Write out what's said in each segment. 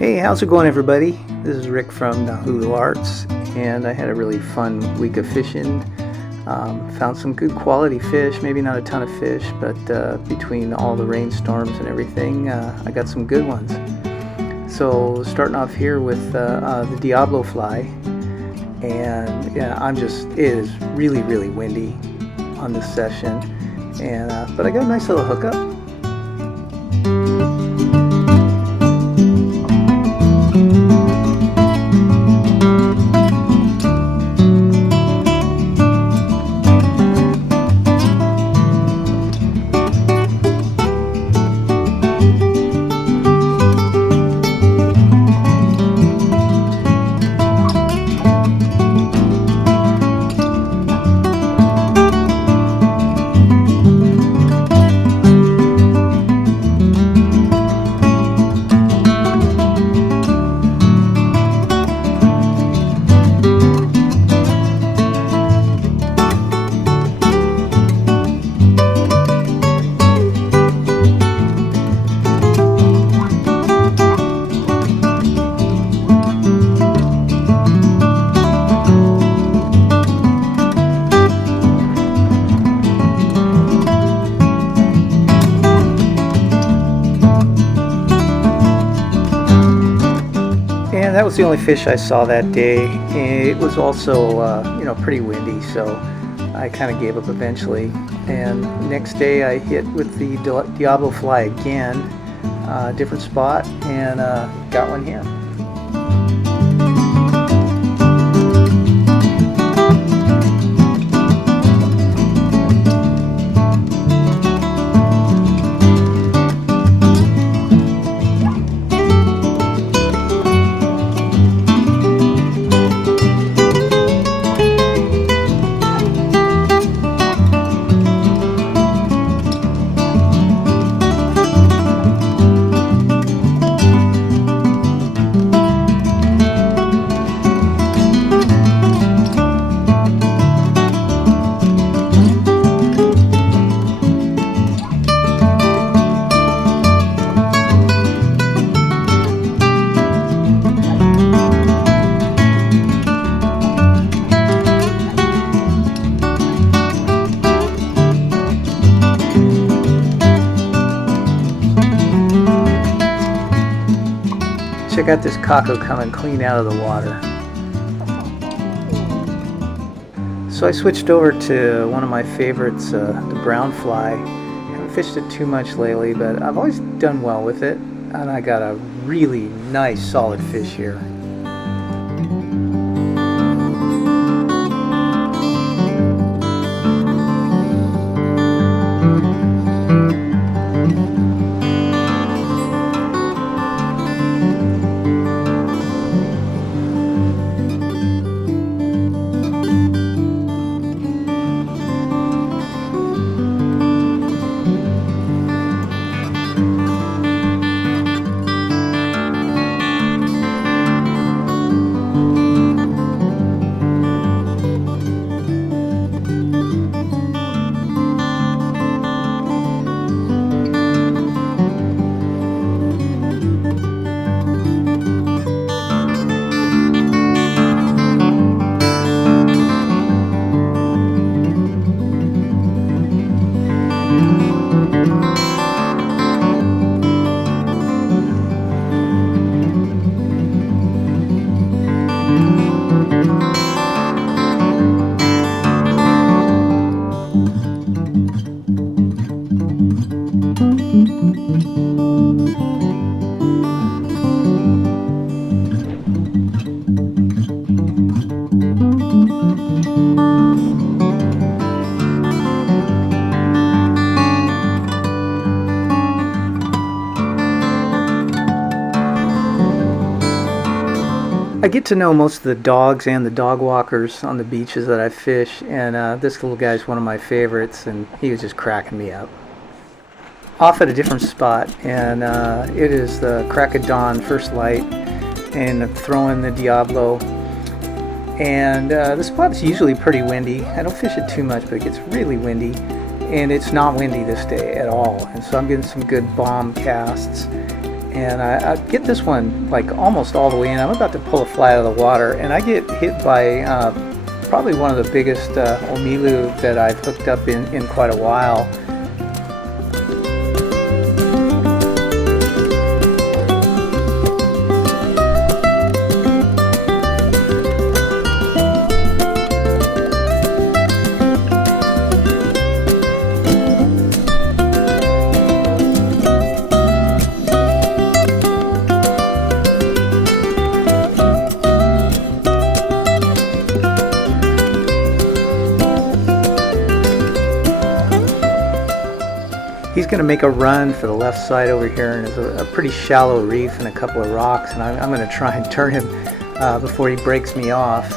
Hey, how's it going, everybody? This is Rick from Na Hulu Arts, and I had a really fun week of fishing. Found some good quality fish, maybe not a ton of fish, but between all the rainstorms and everything, I got some good ones. So starting off here with the Diablo fly, and yeah, it is really, really windy on this session, and but I got a nice little hookup. And that was the only fish I saw that day. It was also, pretty windy, so I kind of gave up eventually. And next day I hit with the Diablo fly again, different spot, and got one here. Check out this Kako coming clean out of the water. So I switched over to one of my favorites, the brown fly. Haven't fished it too much lately, but I've always done well with it, and I got a really nice solid fish here. I get to know most of the dogs and the dog walkers on the beaches that I fish, and this little guy's one of my favorites, and he was just cracking me up. Off at a different spot, and it is the crack of dawn, first light, and I'm throwing the Diablo. And the spot's usually pretty windy. I don't fish it too much, but it gets really windy, and it's not windy this day at all. And so I'm getting some good bomb casts. and I get this one like almost all the way in. I'm about to pull a fly out of the water, and I get hit by probably one of the biggest Omilu that I've hooked up in quite a while. He's going to make a run for the left side over here, and there's a pretty shallow reef and a couple of rocks, and I'm going to try and turn him before he breaks me off.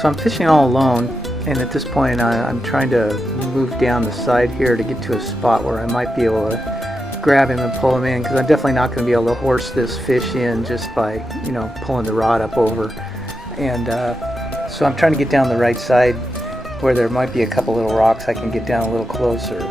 So I'm fishing all alone, and at this point I'm trying to move down the side here to get to a spot where I might be able to grab him and pull him in, because I'm definitely not going to be able to horse this fish in just by, you know, pulling the rod up over. And so I'm trying to get down the right side where there might be a couple little rocks I can get down a little closer.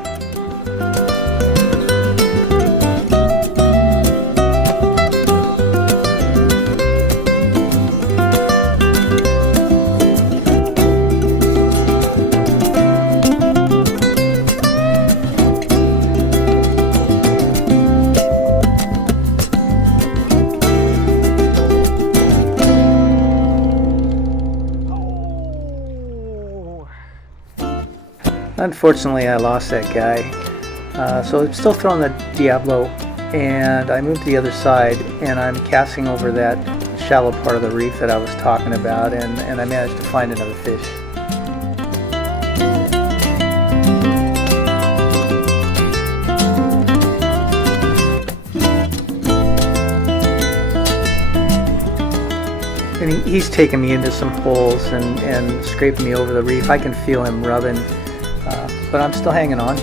Unfortunately, I lost that guy, so I'm still throwing the Diablo, and I moved to the other side, and I'm casting over that shallow part of the reef that I was talking about, and I managed to find another fish. And he's taking me into some holes and scraping me over the reef. I can feel him rubbing. But I'm still hanging on.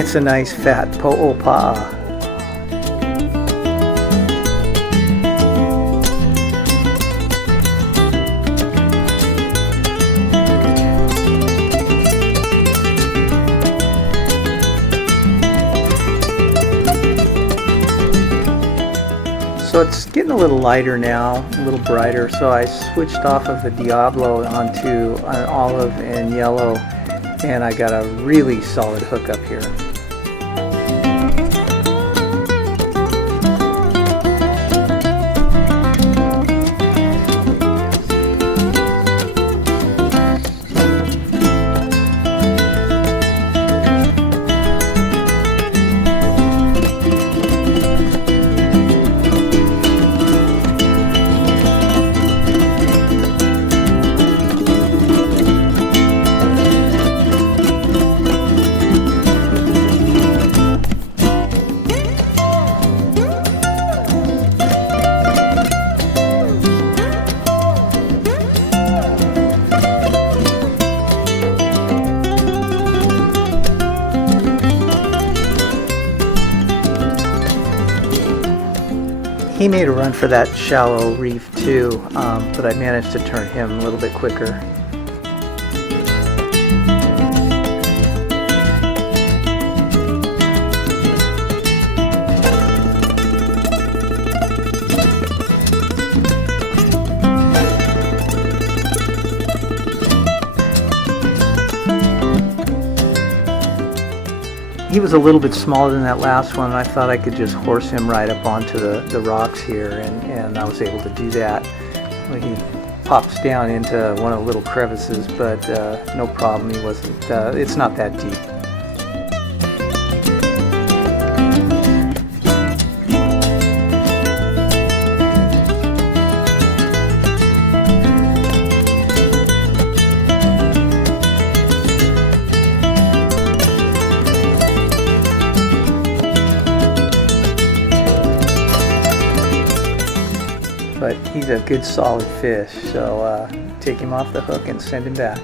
It's a nice fat po'opa'a. So it's getting a little lighter now, a little brighter, so I switched off of the Diablo onto an olive and yellow, and I got a really solid hookup here. He made a run for that shallow reef too, but I managed to turn him a little bit quicker. he was a little bit smaller than that last one, and I thought I could just horse him right up onto the rocks here, and I was able to do that. Well, he pops down into one of the little crevices, but no problem. He wasn't. It's not that deep. But he's a good solid fish, so take him off the hook and send him back.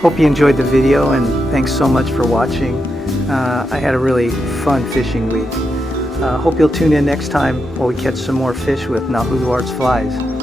Hope you enjoyed the video, and thanks so much for watching. I had a really fun fishing week. Hope you'll tune in next time while we catch some more fish with Na Hulu Arts Flies.